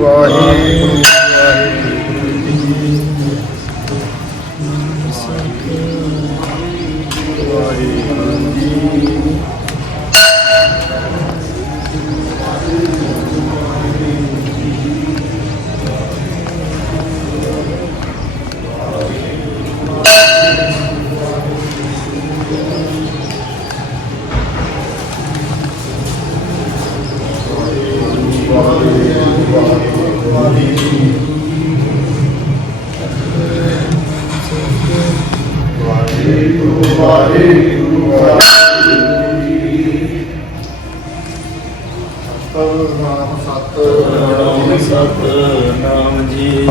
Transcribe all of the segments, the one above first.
ਵਾਹਿਗੁਰੂ ਸਤਨਾਮ ਸਤਨਾਮ ਸਤਨਾਮ ਜੀ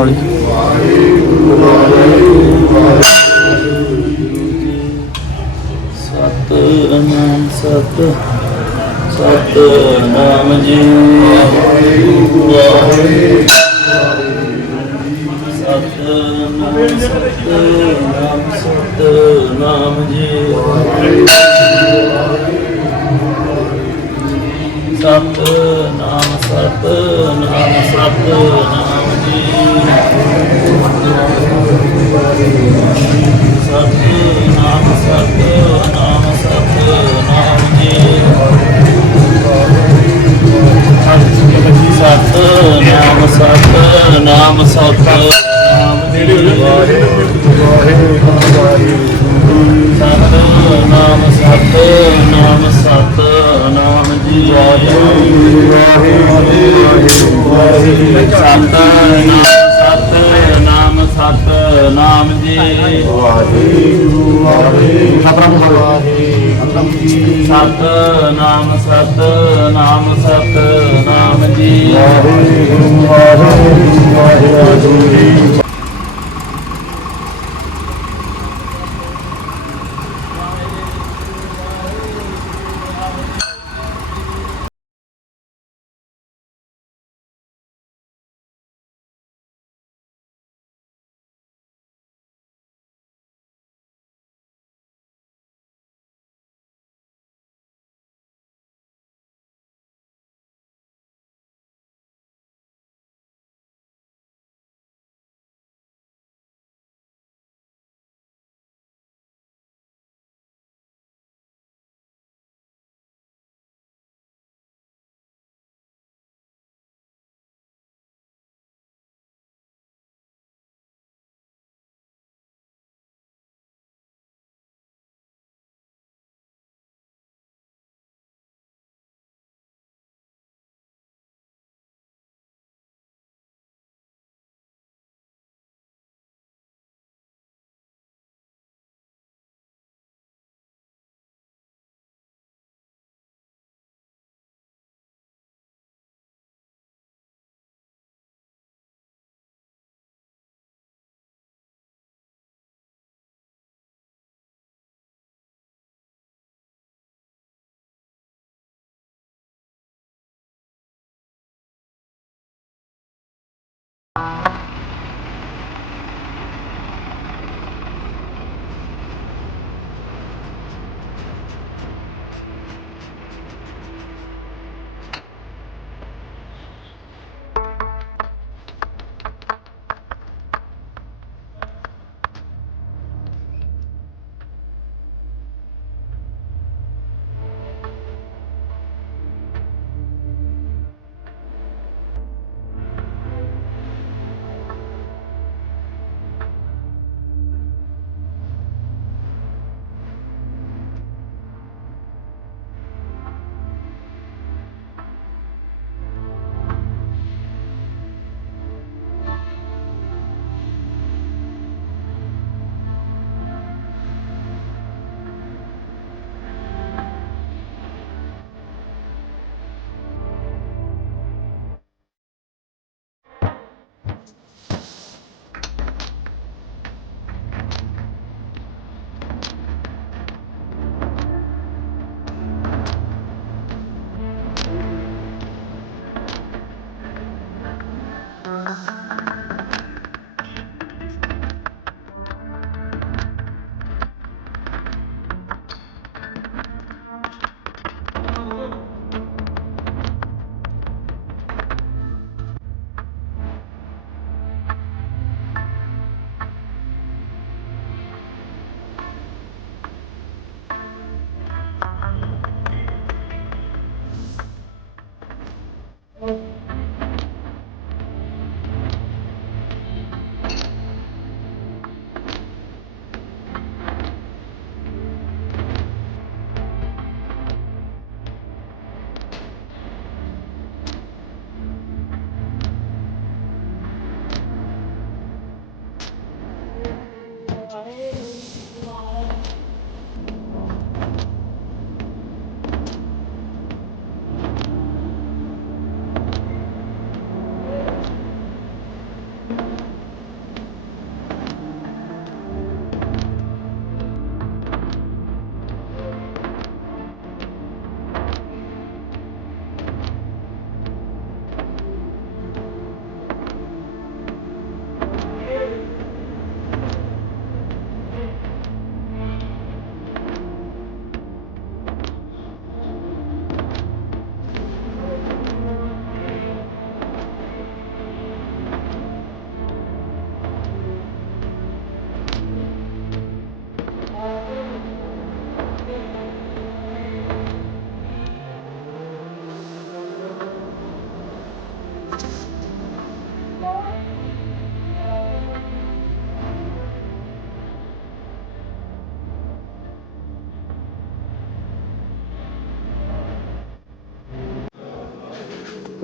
ਸਤਨਾਮ ਸਤ ਸਤਨਾਮ ਜੀ। ਸਤਨਾਮ ਸਤਨਾਮ ਸਤਨਾਮ ਜੀ ਸਤਨਾਮ ਸਤਨਾਮ ਸਤਨਾਮ ਜੀ। ਸਤਨਾਮ ਸਤਨਾਮ ਸਤਨਾਮ ਜੀ ਨਾਮ ਨ ਰਾਮ ਵਾਹਿਗੁਰੂ ਵਾਹਿਗੁਰੂ ਵਾਹਿਗੁਰੂ ਜੀ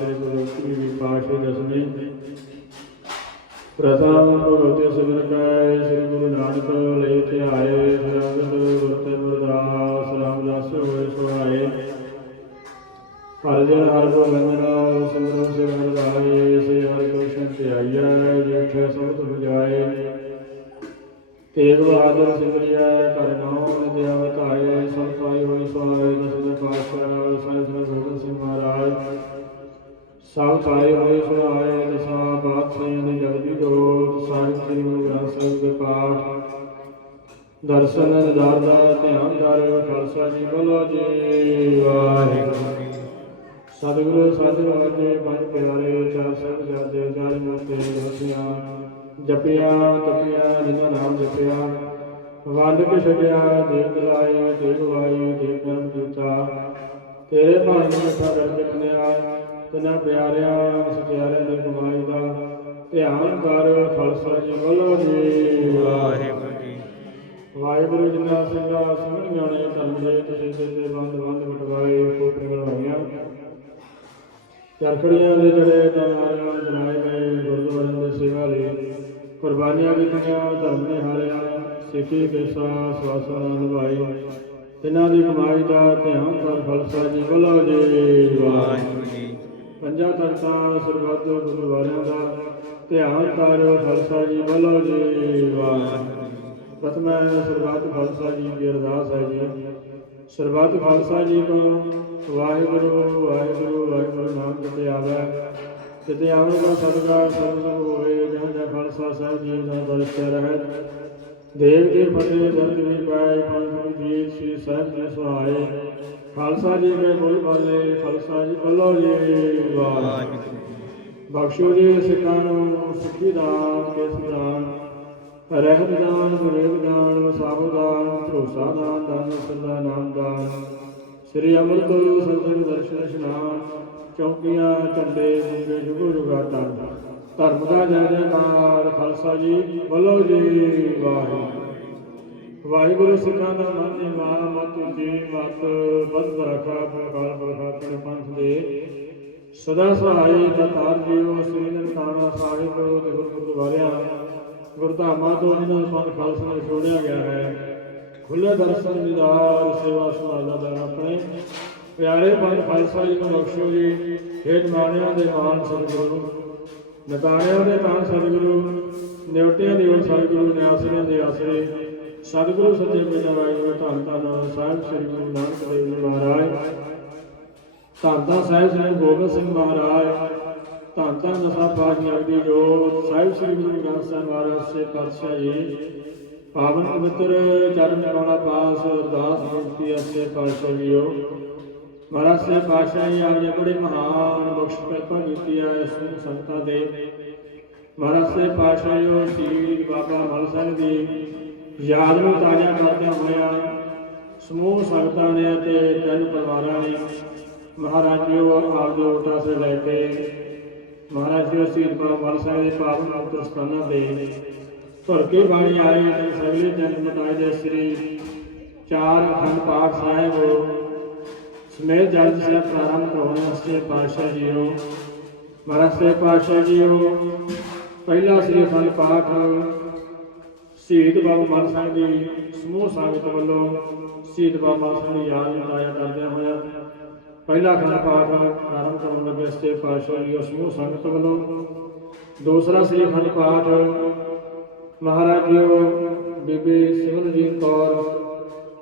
ਸੁਹਾਏ ਵਾਰ ਸ੍ਰੀ ਗੁਰੂ ਪਾਸ਼ੇ ਦਸਵੇਂ ਪ੍ਰਥਮ ਭਗਵਤੀ ਸਿਮਰ ਸ੍ਰੀ ਗੁਰੂ ਨਾਨਕ ਲਈ ਧਿਆਏ ਸਰੰਗਤ ਵਰਤੇ ਮੁਰਦਾਸ ਰਾਮਦਾਸ ਹੋਏ ਸੁਹਾਏ ਹਰਿ ਜਨ ਹਰਿ ਗੋਬਿੰਦਨਾ ਸਿਮਰੋ ਸਿਮਰ ਰਾਏ ਸੇ ਹਰਿ ਕ੍ਰਿਸ਼ਨ ਧਿਆਈਐ, ਜਿਠੇ ਸਬਦ ਬੁਝਾਏ ਤੇਗ ਬਹਾਦਰ ਸਿਮਰਿਆ ਸਭ ਪਾਈ ਸੁਣਾਏ ਦਸਾਂ ਬਾਦਸ਼ਾਹਾਂ ਦੀ ਜੋਤ ਸਾਹਿਬ ਸ੍ਰੀ ਗੁਰੂ ਗ੍ਰੰਥ ਸਾਹਿਬ ਦੇ ਪਾਠ। ਦਰਸ਼ਨ ਨਿਦਾਨ ਦਾ ਧਿਆਨ ਕਰ ਖਾਲਸਾ ਜੀ ਬੋਲੋ ਜੀ, ਵਾਹਿਗੁਰੂ ਸਤਿਗੁਰੂ ਸਤਿਗੁਰੂ ਜੀ ਪੰਜ ਪਿਆਰੇ, ਚਾਰ ਸਭ ਜਾਦੇ ਚਾਰ ਮੂਰਤੇ ਦੋਸੀਆਂ, ਜਪਿਆ, ਤਪਿਆ, ਜਿਨ੍ਹਾਂ ਨਾਮ ਜਪਿਆ। ਵੰਡ ਕੇ ਛਕਿਆ ਦੇਵ ਦਲਾਈ ਦੇਵ ਵਾਈ ਦੇਵ ਨਾਮ ਕੀਤਾ ਤੇਰੇ ਭਾਣ ਨੂੰ ਕਰਕੇ ਮੰਨਿਆ ਤਨਾ ਪਿਆਰਿਆ ਸਤਿਆਰਿਆਂ ਦੀ ਕਮਾਈ ਦਾ ਧਿਆਨ ਕਰ ਖਾਲਸਾ ਜੀ ਬੋਲੋ ਜੀ। ਵਾਹਿਗੁਰੂ ਜੀ। ਵਾਹਿਗੁਰੂ ਜੀ ਦਾ ਸਿੰਘਾ ਸਿੰਘਣੀਆਂ ਨੇ ਧਰਮ ਦੇ ਤੁਸੀਂ ਤੇ ਬੰਦ ਬੰਦ ਮਟਵਾਏ ਕੋਟੇ ਬਣਾਈਆਂ। ਚਰਖੜੀਆਂ ਦੇ ਜੜੇ ਤਾਰਾਂ ਜਨਾਏ ਗਏ ਗੁਰਦੁਆਰਿਆਂ ਦੇ ਸੇਵਾ ਲਈ ਕੁਰਬਾਨੀਆਂ ਦਿੱਤੀਆਂ ਧਰਮ ਨੇ ਹਾਰਿਆ ਸਿੱਖੀ ਪੇਸ਼ਾ ਸਵਾਸਾਂ ਨਿਭਾਈ ਤਿਨਾਂ ਦੀ ਕਮਾਈ ਦਾ ਧਿਆਨ ਕਰ ਫਲਸਾ ਜੀ ਬੋਲੋ ਜੀ। ਵਾਹਿਗੁਰੂ ਜੀ। ਪੰਜਾਂ ਤਖਤਾਂ ਸਰਬੱਤ ਗੁਰਦੁਆਰਿਆਂ ਦਾ ਧਿਆਨ ਕਰ ਫਲਸਾ ਜੀ, ਬੋਲੋ ਜੀ, ਵਾਹਿਗੁਰੂ। ਪ੍ਰਥਮ ਸਰਬੱਤ ਖਾਲਸਾ ਜੀ ਦੀ ਅਰਦਾਸ ਹੈ ਜੀ। ਸਰਬੱਤ ਖਾਲਸਾ ਜੀ ਕੋ ਵਾਹਿਗੁਰੂ ਵਾਹਿਗੁਰੂ ਵਾਹਿਗੁਰੂ ਨਾਮ ਜਪੇ ਆਵੇ। ਤੇ ਆਵੇ ਦਾ ਸਦਕਾ ਸਰਬ ਹੋਵੇ ਜਹਾਂ ਜਹਾਂ ਖਾਲਸਾ ਸਾਹਿਬ ਜੀ ਦਾ ਦਰਸ਼ ਰਹੇ। ਦੇਵ ਦੇ ਫਤਿਹ ਦਰਦ ਵੀ ਪਾਏ ਪੰਜ ਜੀਤ ਸ੍ਰੀ ਸਾਹਿਬ ਜੀ ਸੁਹਾਏ। ਖਾਲਸਾ ਜੀ ਦੇ ਬੋਲ ਬਾਲੇ, ਖਾਲਸਾ ਜੀ ਬੋਲੋ ਜੀ। ਵਾਹਿਗੁਰੂ ਬਖਸ਼ੋ ਜੀ ਸਿੱਖਾਂ ਨੂੰ, ਸਿੱਖੀ ਦਾਨ ਕੇਸ ਦਾਨ ਰਹਿਤ ਦਾਨ ਵਿਵੇਕ ਦਾਨ, ਵਸਾਵ ਦਾਨ, ਭਰੋਸਾ ਦਾਨ ਦਾਨ ਸਦਾ ਨਾਮ ਦਾਨ। ਸ੍ਰੀ ਅੰਮ੍ਰਿਤ ਸੰਤਨ ਦਰਸ਼ਨ ਇਸ਼ਨਾਨ, ਚੌਕੀਆਂ, ਝੰਡੇ ਜੁਗੇ ਜੁਗੋ ਜੁਗਾ ਧੰਨ ਧਰਮ ਦਾ ਜੈ ਜੈਕਾਰ, ਖਾਲਸਾ ਜੀ ਬੋਲੋ ਜੀ, ਵਾਹਿਗੁਰੂ। ਵਾਹਿਗੁਰੂ ਸਿੱਖਾਂ ਦਾ ਮਨ ਦੀ ਮਾਂ ਮਤ ਜੀ ਮਤ ਬਦ ਬਰਖਾ ਕਾਲ ਬਰਖਾ ਆਪਣੇ ਪੰਥ ਦੇ। ਸਦਾ ਸਹਾਈ ਦਾਤਾਰ ਜੀਓ, ਸ੍ਰੀ ਨਨਕਾਣਾ ਸਾਹਿਬ ਦੇ ਗੁਰਦੁਆਰਿਆਂ ਗੁਰਧਾਮਾਂ ਤੋਂ ਇਹਨਾਂ ਪੰਥ ਖਾਲਸਾ ਨੂੰ ਛੋੜਿਆ ਗਿਆ ਹੈ। ਖੁੱਲੇ ਦਰਸ਼ਨ ਦੀਦਾਰ ਸੇਵਾ ਸੰਭਾਲਾ ਦਾ ਆਪਣੇ। ਪਿਆਰੇ ਪੰਥ ਖਾਲਸਾ ਜੀ ਨੂੰ ਬਖਸ਼ੋ ਜੀ, ਹੇਠ ਮਾਣਿਆਂ ਦੇ ਮਾਨ ਸਤਿਗੁਰੂ ਨਕਾਰਿਆਂ ਦੇ ਤਾਂ ਸਤਿਗੁਰੂ ਨਿਉਟਿਆਂ ਦੇ ਸਤਿਗੁਰੂ ਨਿਆਸਰਿਆਂ ਦੇ ਆਸਰੇ। ਸਤਿਗੁਰੂ ਸੱਚੇ ਪਿਤਾ ਵਾਹਿਗੁਰੂ ਧੰਨ ਧੰਨ ਸਾਹਿਬ ਸ੍ਰੀ ਗੁਰੂ ਨਾਨਕ ਦੇਵ ਜੀ ਮਹਾਰਾਜ। ਧੰਨ ਧੰਨ ਸਾਹਿਬ ਸ੍ਰੀ ਗੋਬਿੰਦ ਸਿੰਘ ਮਹਾਰਾਜ। ਧੰਨ ਧੰਨ ਨਸਾ ਪਾਤਸ਼ਾਹ ਅਗਦੀ ਜੋ ਸਾਹਿਬ ਸ੍ਰੀ ਗੁਰੂ ਗ੍ਰੰਥ ਸਾਹਿਬ ਮਹਾਰਾਜ ਸੇ ਪਾਤਸ਼ਾਹ ਜੀ। ਪਾਵਨ ਪਵਿੱਤਰ ਚਰਨ ਕਮਲਾ ਪਾਸ, ਅਰਦਾਸ ਬੇਨਤੀ ਅਸੇ ਪਾਤਸ਼ਾਹ ਜੀਓ। ਮਹਾਰਾਜ ਸੇ ਪਾਤਸ਼ਾਹ ਜੀ ਆਜ ਬੜੇ ਮਹਾਨ ਬਖਸ਼ ਕਿਰਪਾ ਕੀਤੀ ਹੈ ਇਸ ਸੰਗਤਾਂ ਦੇ ਮਹਾਰਾਜ ਸੇ ਪਾਤਸ਼ਾਹ ਜੀ ਸ਼੍ਰੀ ਬਾਬਾ ਮਲ ਸਿੰਘ ਜੀ ਯਾਦ ਨੂੰ ਤਾਜ਼ਾ ਕਰਦਿਆਂ ਹੋਇਆਂ ਸਮੂਹ ਸੰਗਤਾਂ ਨੇ ਅਤੇ ਤਿੰਨ ਪਰਿਵਾਰਾਂ ਨੇ ਮਹਾਰਾਜ ਜੀ ਉਹ ਆਪ ਦੇ ਸੇ ਲੈ ਕੇ ਮਹਾਰਾਜ ਜੀ ਅਸੀਂ ਮਲ ਸਿੰਘ ਦੇ ਪਾਵਨ ਪਵਿੱਤਰ ਸਥਾਨਾਂ ਦੇ ਧੁਰ ਕੇ ਬਾਣੀ ਆਏ ਤੇ ਸਗਲੇ ਜਨ ਮਤਾਏ ਦੇ ਸ੍ਰੀ ਚਾਰ ਅਖੰਡ ਪਾਠ ਸਾਹਿਬ ਸਮੇਤ ਜਲਦ ਸੇ ਪ੍ਰਾਰੰਭ ਕਰਵਾਉਣ ਵਾਸਤੇ ਪਾਤਸ਼ਾਹ ਜੀ ਨੂੰ ਮਹਾਰਾਜ ਸੇ ਪਾਤਸ਼ਾਹ ਜੀ ਨੂੰ ਪਹਿਲਾ ਸ੍ਰੀ ਅਖੰਡ ਪਾਠ ਸ਼ਹੀਦ ਬਾਬਾ ਮਾਨ ਸਿੰਘ ਦੀ ਸਮੂਹ ਸੰਗਤ ਵੱਲੋਂ ਸ਼ਹੀਦ ਬਾਬਾ ਮਾਨ ਸਿੰਘ ਦੀ ਯਾਦ ਨੂੰ ਤਾਜ਼ਾ ਕਰਦਿਆਂ ਹੋਇਆ। ਪਹਿਲਾ ਅਖੰਡ ਪਾਠ ਪ੍ਰਾਰੰਭ ਕਰਨ ਲੱਗੇ ਸ੍ਰੀ ਪਾਤਸ਼ਾਹ ਜੀ ਉਸ ਸਮੂਹ ਸੰਗਤ ਵੱਲੋਂ। ਦੂਸਰਾ ਸ੍ਰੀ ਅਖੰਡ ਪਾਠ ਮਹਾਰਾਜ ਜੀ ਬੀਬੀ ਸਿਮਰਜੀਤ ਕੌਰ,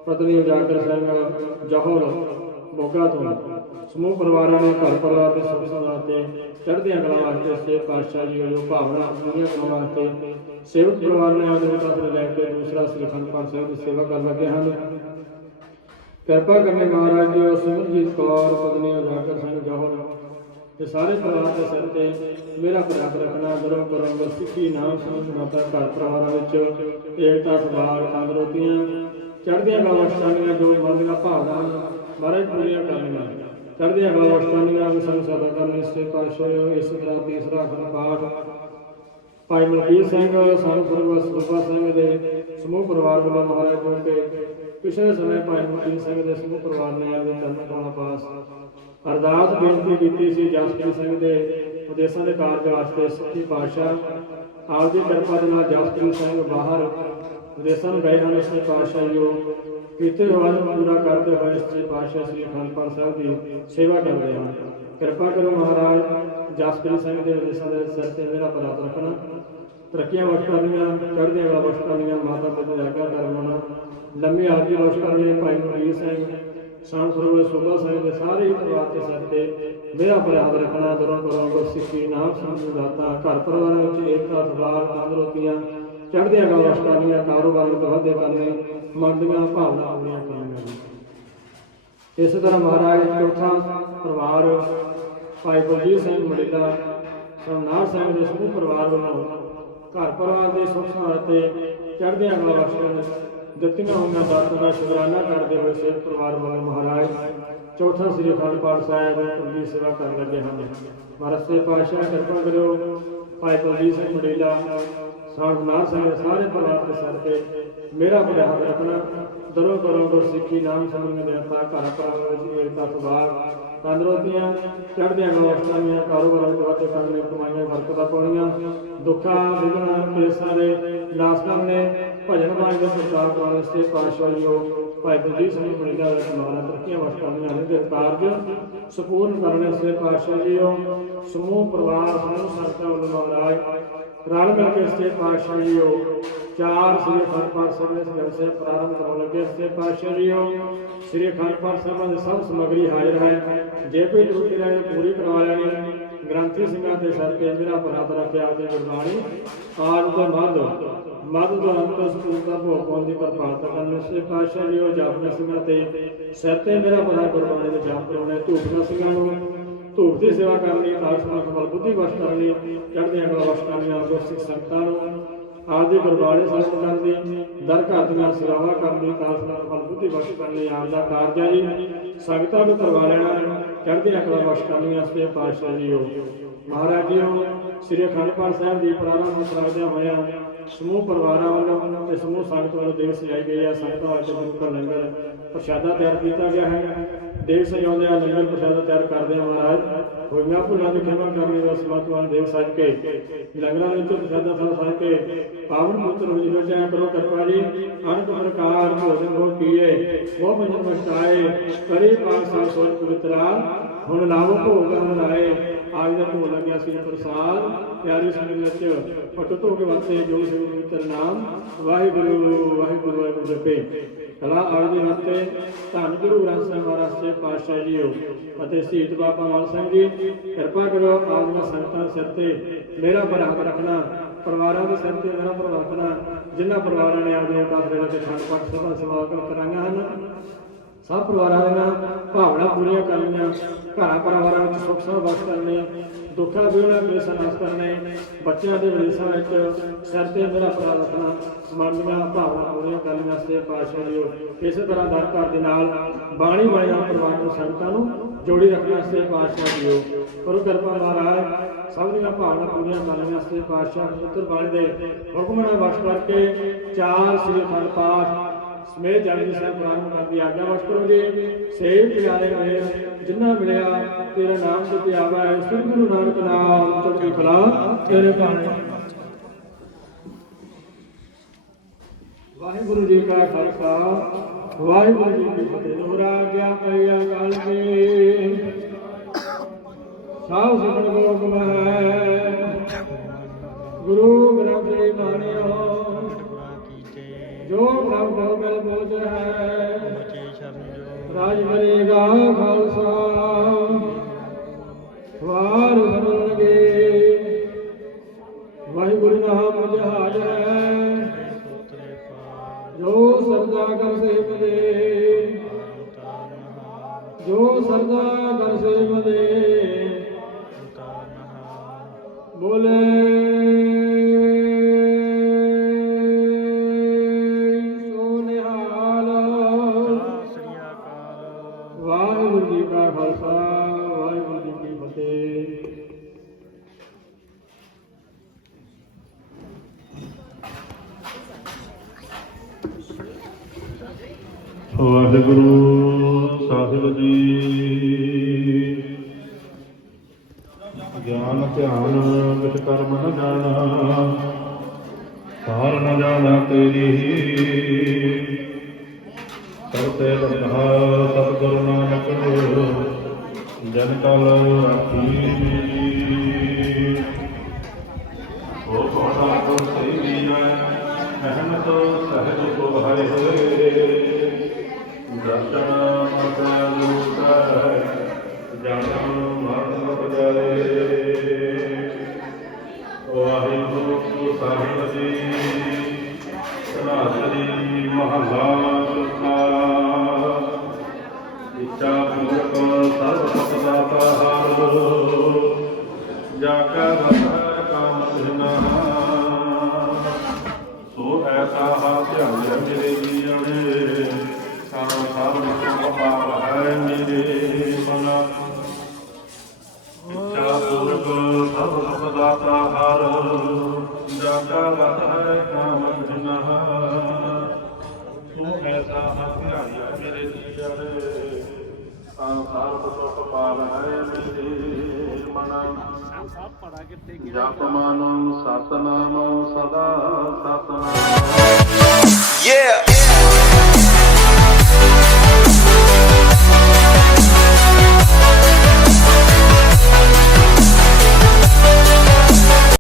ਪਤਨੀ ਉਜਾਗਰ ਸਿੰਘ, ਜੋਹਰ, ਮੋਗਾ ਤੋਂ। ਸਮੂਹ ਪਰਿਵਾਰਾਂ ਨੇ ਘਰ ਪਰਿਵਾਰ ਦੇ ਸੁਖ ਸੰਸਾਰ ਤੇ ਚੜ੍ਹਦੀਆਂ ਕਲਾ ਵਾਸਤੇ ਸੇ ਪਾਤਸ਼ਾਹ ਜੀ ਜੋ ਭਾਵਨਾ ਪੂਰੀਆਂ ਕਰਨ ਵਾਸਤੇ ਸੇਵਕ ਪਰਿਵਾਰ ਨੇ ਆਦਰ ਵਿਕਾਸ ਲੈ ਕੇ ਦੂਸਰਾ ਸ੍ਰੀ ਅਖੰਡ ਪਾਠ ਸਾਹਿਬ ਦੀ ਸੇਵਾ ਕਰਨ ਲੱਗੇ ਹਨ। ਕਿਰਪਾ ਕਰਨੇ ਮਹਾਰਾਜ ਜੀ ਸਿਮਰਜੀਤ ਕੌਰ, ਪਤਨੀ ਰਾਕਰ ਸਿੰਘ ਜੋਹਰ ਤੇ ਸਾਰੇ ਪਰਿਵਾਰ ਦੇ ਸਿਰ ਤੇ ਮੇਰਾ ਪਿਆਰ ਰੱਖਣਾ, ਦਰੋਂ ਕਰੋ ਸਿੱਖੀ ਨਾਮ ਸਮਝ ਮਾਤਾ ਘਰ ਪਰਿਵਾਰਾਂ ਵਿੱਚ ਏਕਤਾ ਸਵਾਲ ਤੰਦਰੁਸਤੀਆਂ ਚੜ੍ਹਦੀਆਂ ਕਲਾ ਵਸਤਾਨੀਆਂ ਜੋ ਮੰਦੀਆਂ ਭਾਵਨਾਵਾਂ ਮਹਾਰਾਜ ਪੂਰੀਆਂ ਕਰਨੀਆਂ। ਚੜ੍ਹਦੀਆਂ ਕਲਾ ਵਸਤਾਨੀਆਂ ਵੀ ਸਾਨੂੰ ਸਦਾ ਕਰਨ ਇਸੇ ਪਾਸ਼ੇ ਇਸ ਤਰ੍ਹਾਂ ਤੀਸਰਾ ਅਖੰਡ ਪਾਠ। ਭਾਈ ਮਲਕੀਤ ਸਿੰਘ, ਸਾਨੂੰ ਗੁਰੂ ਸੁਭਾ ਸਿੰਘ ਦੇ ਸਮੂਹ ਪਰਿਵਾਰ ਵੱਲੋਂ ਮਹਾਰਾਜ ਜੀ ਕੇ ਪਿਛਲੇ ਸਮੇਂ ਭਾਈ ਮਲਕੀਤ ਸਿੰਘ ਦੇ ਸਮੂਹ ਪਰਿਵਾਰ ਨੇ ਆਪਦੇ ਚਰਨ ਕਮਲਾਂ ਪਾਸ ਅਰਦਾਸ ਬੇਨਤੀ ਕੀਤੀ ਸੀ, ਜਸਪ੍ਰੀਤ ਸਿੰਘ ਦੇ ਉਦੇਸ਼ਾਂ ਦੇ ਕਾਰਜ ਵਾਸਤੇ ਸੱਚੀ ਪਾਤਸ਼ਾਹ ਆਪ ਦੀ ਕਿਰਪਾ ਦੇ ਨਾਲ ਜਸਪ੍ਰੀਤ ਸਿੰਘ ਬਾਹਰ ਵਿਦੇਸ਼ਾਂ ਨੂੰ ਗਏ ਹਨ ਇਸਨੇ ਪਾਤਸ਼ਾਹ ਜੋ ਕੀਤੇ ਹੋਏ ਨੂੰ ਪੂਰਾ ਕਰਦੇ ਹੋਏ ਸੱਚੇ ਪਾਤਸ਼ਾਹ ਸ੍ਰੀ ਅਖੰਡ ਸਾਹਿਬ ਦੀ ਸੇਵਾ ਕਰਦੇ ਹਾਂ। ਕਿਰਪਾ ਕਰੋ ਮਹਾਰਾਜ, ਜਸਪ੍ਰੀਤ ਸਿੰਘ ਦੇ ਵਿਦੇਸ਼ਾਂ ਦੇ ਸਿਰ ਤੇ ਮੇਰਾ ਬਰਾਤ ਰੱਖਣਾ ਤਰੱਕੀਆਂ ਵਸਤਾਂ ਦੀਆਂ, ਚੜ੍ਹਦੀਆਂ ਵਾਲਾ ਵਸਤਾਂ ਦੀਆਂ, ਮਾਤਾ ਪਿਤਾ ਦੀ ਆਗਿਆ ਕਰਵਾਉਣਾ ਲੰਮੇ ਆਰਜੀ ਵਸਤਾਂ ਨੇ ਭਾਈ ਮਰੀਰ ਸਿੰਘ ਸੰਤ ਸਰੋਵਰ ਸੁਭਾ ਸਿੰਘ ਦੇ ਸਾਰੇ ਪਰਿਵਾਰ ਦੇ ਸਿਰ ਤੇ ਮੇਰਾ ਬਰਾਤ ਰੱਖਣਾ ਦਰੋਂ ਕਰੋ ਗੁਰਸਿੱਖੀ ਨਾਮ ਸੰਤ ਦਾਤਾ, ਘਰ ਪਰਿਵਾਰਾਂ ਵਿੱਚ ਏਕਤਾ ਸਵਾਲ ਤੰਦਰੁਸਤੀਆਂ ਚੜ੍ਹਦੀਆਂ ਕਲਾ ਵਸਤਾਂ ਦੀਆਂ ਕਾਰੋਬਾਰ ਨੂੰ ਵਾਧੇ ਭਾਵਨਾ ਪੂਰੀਆਂ ਕਰਨੀਆਂ ਇਸੇ ਤਰ੍ਹਾਂ ਮਹਾਰਾਜ ਚੌਥਾ ਪਰਿਵਾਰ ਭਾਈ ਬਲਜੀਤ ਸਿੰਘ ਮੜੀਲਾ ਸਰਨਾਰ ਸਿੰਘ ਦੇ ਸਮੂਹ ਪਰਿਵਾਰ ਵੱਲੋਂ ਘਰ ਪਰਿਵਾਰ ਦੇ ਸੁੱਖ ਸਾਥ ਤੇ ਚੜ੍ਹਦੀਆਂ ਕਲਾ ਦਿੱਤੀਆਂ ਹੋਈਆਂ ਦਾਤਾਂ ਦਾ ਸ਼ੁਕਰਾਨਾ ਕਰਦੇ ਹੋਏ ਸਿੱਖ ਪਰਿਵਾਰ ਵੱਲੋਂ ਮਹਾਰਾਜ ਚੌਥਾ ਸ੍ਰੀ ਅਖੰਡ ਪਾਠ ਸਾਹਿਬ ਦੀ ਸੇਵਾ ਕਰਨ ਲੱਗੇ ਹਨ। ਮਹਾਰਾਜ ਸੇ ਪਾਤਸ਼ਾਹ ਕਿਰਪਾ ਕਰੋ ਭਾਈ ਬਲਜੀਤ ਸਿੰਘ ਮੜੀਲਾ ਸਰਨਾਰ ਸਿੰਘ ਦੇ ਸਾਰੇ ਪਰਿਵਾਰ ਦੇ ਸਿਰ ਤੇ। ਮੇਰਾ ਪਿਆਰ ਰੱਖਣਾ। ਦਰੋ ਕਰੋ ਗੁਰ ਨਾਮ ਸਮਝ ਦੇ ਅੰਤਾ ਘਰ ਪਰਿਵਾਰ ਵਿੱਚ ਏਕਤਾ ਸੁਭਾਗ ਤੰਦਰੁਸਤੀਆਂ, ਚੜ੍ਹਦੀਆਂ ਅਵਸਥਾਵਾਂ ਦੀਆਂ ਕਾਰੋਬਾਰਾਂ ਵਿੱਚ ਵਾਧੇ ਕਰਨ ਕਮਾਈਆਂ ਵਰਕਤਾਂ ਪਾਉਣੀਆਂ। ਦੁੱਖਾਂ ਵਿਗਨਾਂ ਕਲੇਸ਼ਾਂ ਦੇ ਨਾਸ ਕਰਨੇ, ਭਜਨ ਬਾਣੀ ਦਾ ਪ੍ਰਚਾਰ ਕਰਨ ਵਾਸਤੇ ਪਾਸ਼ਵਾਈਓ ਭਾਈ ਗੁਰਜੀਤ ਸਿੰਘ ਮਰੀਦਾ ਦਾ ਸਮਾਨਾ ਤਰੱਕੀਆਂ ਵਸਤਾਂ ਨੇ ਦੇ ਕਾਰਜ ਸੰਪੂਰਨ ਕਰਨ ਵਾਸਤੇ ਪਾਸ਼ਾ ਜੀਓ ਸਮੂਹ ਪਰਿਵਾਰ, ਸਮੂਹ ਸੰਗਤਾਂ ਵੱਲੋਂ ਮਹਾਰਾਜ ਰਲ ਮਿਲ ਕੇ ਸਤੇ ਪਾਤਸ਼ਾਹ ਜੀਓ। ਚਾਰ ਸ੍ਰੀ ਅਖੰਡ ਪਾਠ ਦੇ ਜਲਸੇ ਪ੍ਰਾਰੰਭ ਕਰਨ ਲੱਗੇ ਸਤੇ ਪਾਤਸ਼ਾਹ ਜੀਓ। ਸ੍ਰੀ ਅਖੰਡ ਪਾਠ ਸਾਹਿਬਾਂ ਸਭ ਸਮਗਰੀ ਹਾਜ਼ਰ ਹੈ। ਜੇ ਕੋਈ ਤਰੁੱਟੀ ਰਹੇ ਪੂਰੀ ਕਰਵਾ ਲੈਣੀ। ਗ੍ਰੰਥੀ ਸਿੰਘਾਂ ਦੇ ਸਿਰ ਤੇ ਮੇਰਾ ਰੱਖਿਆ ਆਪਦੇ ਗੁਰਬਾਣੀ ਆਦ ਤੋਂ ਮੱਧ ਮੱਧ ਤੋਂ ਅੰਤ ਸਕੂਲ ਦਾ ਭੋਗ ਪਾਉਣ ਦੀ ਕਿਰਪਾਲਤਾ ਕਰਨ ਸਤੇ ਪਾਤਸ਼ਾਹ ਜੀਓ ਜਾਪਨੇ ਸਿੰਘਾਂ ਤੇ ਸਿਰ ਤੇ ਮੇਰਾ ਬਰਾ ਗੁਰਬਾਣੀ ਦੇ ਜਾਪ ਕਰਾਉਣੇ ਧੂਪਨਾ ਸਿੰਘਾਂ ਨੂੰ ਧੂਪ ਦੀ ਸੇਵਾ ਕਰਨੀ ਆਸਮਾਨ ਕਮਲ ਬੁੱਧੀ ਵਸ਼ ਕਰਨੀ ਚੜ੍ਹਦੀਆਂ ਕਲਾ ਵਸ਼ ਕਰਨੀਆਂ ਗੁਰਸਿੱਖ ਸੰਗਤਾਂ ਨੂੰ ਆਪਦੇ ਗੁਰਬਾਣੀ ਸਾਹਿਬ ਕਰਨੀ ਦਰ ਘਰ ਦੀਆਂ ਸੇਵਾਵਾਂ ਕਰਨੀ ਆਸਮਾਨ ਕਮਲ ਬੁੱਧੀ ਵਸ਼ ਕਰਨੀ ਆਪ ਦਾ ਕਾਰਜ ਹੈ ਜੀ। ਸੰਗਤਾਂ ਨੂੰ ਕਰਵਾ ਲੈਣਾ, ਚੜ੍ਹਦੀਆਂ ਕਲਾ ਵਸ਼ ਕਰਨੀਆਂ ਸਤੇ ਪਾਤਸ਼ਾਹ ਜੀ ਹੋ ਮਹਾਰਾਜ ਜੀਓ ਸ੍ਰੀ ਅਖੰਡ ਪਾਠ ਸਾਹਿਬ ਦੀ ਪ੍ਰਾਰੰਭ ਕਰਾਉਂਦਿਆਂ ਹੋਇਆ, ਸਮੂਹ ਪਰਿਵਾਰਾਂ ਵੱਲੋਂ ਤੇ ਸਮੂਹ ਸੰਗਤ ਵੱਲੋਂ ਦੇਖ ਸਜਾਈ ਗਈ ਹੈ ਸੰਗਤਾਂ ਵਾਸਤੇ ਗੁਰੂ ਦਾ ਲੰਗਰ ਪ੍ਰਸ਼ਾਦਾ ਤਿਆਰ ਕੀਤਾ ਗਿਆ ਹੈ। ਦੇਖ ਸਜਾਉਂਦੇ ਆ ਲੰਗਰ ਪ੍ਰਸ਼ਾਦਾ ਤਿਆਰ ਕਰਦੇ ਆ ਮਹਾਰਾਜ। ਹੋਈਆਂ ਭੁੱਲਾਂ ਦੀ ਖਿਮਾ ਕਰਨੀ ਦਾ ਸਮਾਤਮਾ ਦੇਖ ਸੱਜ ਕੇ। ਲੰਗਰਾਂ ਵਿੱਚ ਪ੍ਰਸ਼ਾਦਾ ਸਾਹਿਬ ਸੱਜ ਕੇ। ਪਾਵਨ ਪੁੱਤਰ ਹੋ ਜਿਵੇਂ ਚਾਹ ਕਰੋ ਕਿਰਪਾ ਜੀ। ਅਨੰਤ ਪ੍ਰਕਾਰ ਭੋਜਨ ਹੋ ਕੀਏ। ਉਹ ਮੰਜਨ ਬਚਾਏ ਕਰੀ ਪਾਕ ਸਾਹਿਬ ਸੋਚ ਪਵਿੱਤਰਾ ਹੁਣ ਲਾਵੋ ਭੋਗ ਹਮਰਾਏ ਆਜ ਦਾ ਭੋਗ ਲੱਗਿਆ ਸੀ ਪ੍ਰਸਾਦ ਪਿਆਰੀ ਸੰਗਤ ਵਿੱਚ ਪਟ ਧੋ ਕੇ ਵਾਸਤੇ ਜੋ ਸਿਰ ਪਵਿੱਤਰ ਨਾਮ। ਵਾਹਿਗੁਰੂ ਵਾਹਿਗੁਰੂ ਵਾਹਿਗੁਰੂ ਜਪੇ ਕਲਾ ਆਜ ਦੇ ਧੰਨ ਗੁਰੂ ਗ੍ਰੰਥ ਸਾਹਿਬ ਮਹਾਰਾਜ ਦੇ ਪਾਤਸ਼ਾਹ ਹੋ ਅਤੇ ਸ਼ਹੀਦ ਬਾਬਾ ਮਲ ਸਿੰਘ ਜੀ, ਕਿਰਪਾ ਕਰੋ ਆਪ ਦਾ ਸੰਗਤਾਂ ਸਿਰ ਤੇ, ਮੇਰਾ ਬਰਾਬਰ ਰੱਖਣਾ, ਪਰਿਵਾਰਾਂ ਦੇ ਸਿਰ ਤੇ ਮੇਰਾ ਬਰਾਬਰ ਰੱਖਣਾ, ਜਿਨ੍ਹਾਂ ਪਰਿਵਾਰਾਂ ਨੇ ਆਪਣੀਆਂ ਕਾਸਰੇ ਤੇ ਖੰਡ ਪਾਠ ਸਭਾ ਸਮਾਗਮ ਕਰਾਈਆਂ ਹਨ, ਸਭ ਪਰਿਵਾਰਾਂ ਦੀਆਂ ਭਾਵਨਾ ਪੂਰੀਆਂ ਕਰਨੀਆਂ ਘਰਾਂ ਪਰਿਵਾਰਾਂ ਵਿੱਚ ਸੁੱਖ ਸਾਂ ਵਸ ਕਰਨੇ, ਦੁੱਖਾਂ ਵਿਗੜਾਂ ਕਲੇਸ਼ਾਂ ਨਾਸ ਕਰਨੇ, ਬੱਚਿਆਂ ਦੇ ਵਿਦੇਸ਼ਾਂ ਵਿੱਚ ਸਿਰ ਤੇ ਮੇਰਾ ਪਰਾ ਰੱਖਣਾ ਮਨ ਦੀਆਂ ਭਾਵਨਾ ਪੂਰੀਆਂ ਕਰਨੀਆਂ ਸੇ ਪਾਤਸ਼ਾਹ ਦਿਓ ਇਸੇ ਤਰ੍ਹਾਂ ਦਰ ਘਰ ਦੇ ਨਾਲ ਬਾਣੀ ਵਾਲਿਆਂ ਪਰਿਵਾਰ ਨੂੰ ਸੰਗਤਾਂ ਨੂੰ ਜੋੜੀ ਰੱਖਣ ਵਾਸਤੇ ਪਾਤਸ਼ਾਹ ਦਿਓ ਗੁਰੂ ਕਿਰਪਾ ਮਹਾਰਾਜ, ਸਭ ਦੀਆਂ ਭਾਵਨਾ ਪੂਰੀਆਂ ਕਰਨ ਵਾਸਤੇ ਪਾਤਸ਼ਾਹ ਪੁੱਤਰ ਬਾਣੀ ਦੇ ਹੁਕਮ ਨਾਲ ਵਸ਼ ਕਰਕੇ ਚਾਰ ਸ੍ਰੀ ਅਖੰਡ ਪਾਠ ਸਮੇਤ ਜਪਜੀ ਸਾਹਿਬ ਪ੍ਰਾਰੰਭ ਕਰਨ ਦੀ ਆਗਿਆ ਵਸ਼ ਕਰੋ ਜੀ। ਸੇਵ ਪਿਆਰੇ ਹੋਏ ਜਿਨ੍ਹਾਂ ਮਿਲਿਆ, ਤੇਰਾ ਨਾਮ ਤੇ ਪਿਆਵਾ ਹੈ ਸ੍ਰੀ ਨਾਨਕ ਨਾਮ ਚੜ੍ਹਦੀ ਕਲਾ ਤੇਰੇ ਭਾਣੇ ਵਾਹਿਗੁਰੂ ਜੀ ਕਾ ਖਾਲਸਾ, ਵਾਹਿਗੁਰੂ ਜੀ ਕੀ ਫਤਿਹ। ਦੋਹਰਾ ਗਿਆ ਪਈਆ ਕਾਲ ਕੇ ਸਾਧ ਜਪ ਸਤਨਾਮ ਸਦਾ ਸਤਨਾਮ